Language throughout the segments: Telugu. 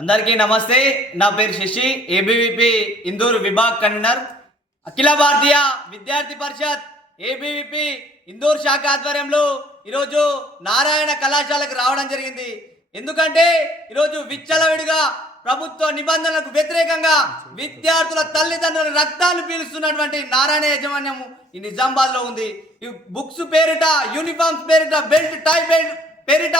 అందరికీ నమస్తే. నా పేరు శశి, ఏబీవీపీ ఇందూరు విభాగ్ కన్వీనర్. అఖిల భారతీయ విద్యార్థి పరిషత్ ఏబీవీపీ ఇందూరు శాఖ ఆధ్వర్యంలో ఈరోజు నారాయణ కళాశాలకు రావడం జరిగింది. ఎందుకంటే ఈరోజు విచ్చలవిడిగా ప్రభుత్వ నిబంధనలకు వ్యతిరేకంగా విద్యార్థుల తల్లిదండ్రుల రక్తాలు పీలుస్తున్నటువంటి నారాయణ యాజమాన్యం ఈ నిజామాబాద్ లో ఉంది. ఈ బుక్స్ పేరిట, యూనిఫామ్స్ పేరిట, బెల్ట్ టై బెల్ట్ పేరిట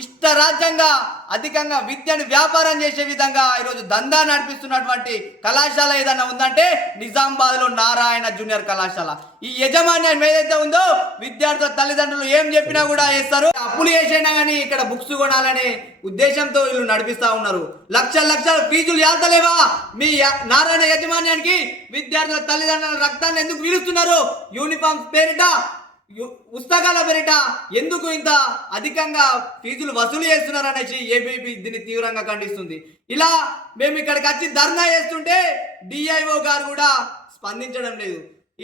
ఇష్టరాజ్యంగా అధికంగా విద్యను వ్యాపారం చేసే విధంగా ఈరోజు దందా నడిపిస్తున్నటువంటి కళాశాల ఏదైనా ఉందంటే నిజామాబాద్ లో నారాయణ జూనియర్ కళాశాల. ఈ యజమాన్యం ఏదైతే ఉందో విద్యార్థుల తల్లిదండ్రులు ఏం చెప్పినా కూడా వేస్తారు. అప్పులు చేసినా కానీ ఇక్కడ బుక్స్ కొనాలనే ఉద్దేశంతో వీళ్ళు నడిపిస్తా ఉన్నారు. లక్షల లక్షల ఫీజులు యాతలేవా? మీ నారాయణ యాజమాన్యానికి విద్యార్థుల తల్లిదండ్రుల రక్తాన్ని ఎందుకు పీలుస్తున్నారు? యూనిఫామ్స్ పేరిట, పుస్తకాల పేరిట ఎందుకు ఇంత అధికంగా ఫీజులు వసూలు చేస్తున్నారు అనేసి ఏబీవీపీ దీన్ని తీవ్రంగా ఖండిస్తుంది. ఇలా మేము ఇక్కడికి వచ్చి ధర్నా చేస్తుంటే డిఐఓ గారు కూడా స్పందించడం లేదు.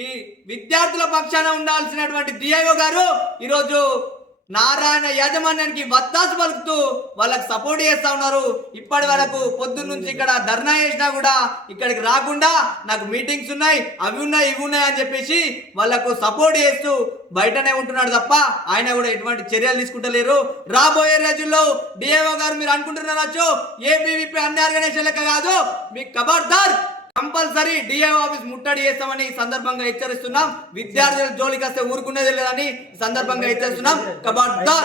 ఈ విద్యార్థుల పక్షాన ఉండాల్సినటువంటి డిఐఓ గారు ఈరోజు నారాయణ యాజమాన్యానికి వత్తాసు పలుకుతూ వాళ్ళకి సపోర్ట్ చేస్తా ఉన్నారు. ఇప్పటి వరకు పొద్దున్న నుంచి ఇక్కడ ధర్నా చేసినా కూడా ఇక్కడికి రాకుండా నాకు మీటింగ్స్ ఉన్నాయి, అవి ఉన్నాయి, ఇవి ఉన్నాయి అని చెప్పేసి వాళ్ళకు సపోర్ట్ చేస్తూ బయటనే ఉంటున్నాడు తప్ప ఆయన కూడా ఎటువంటి చర్యలు తీసుకుంటలేరు. రాబోయే రోజుల్లో డిఐఓ గారు మీరు అనుకుంటున్నారు ఏబీవీపీ అన్ని ఆర్గనైజేషన్ లెక్క కాదు, మీ ఖబర్దార్, కంపల్సరీ డిఐఓ ఆఫీస్ ముట్టడి చేస్తామని సందర్భంగా హెచ్చరిస్తున్నాం. విద్యార్థుల జోలికి వస్తే ఊరుకునేది లేదని సందర్భంగా హెచ్చరిస్తున్నాం. ఖబర్దార్.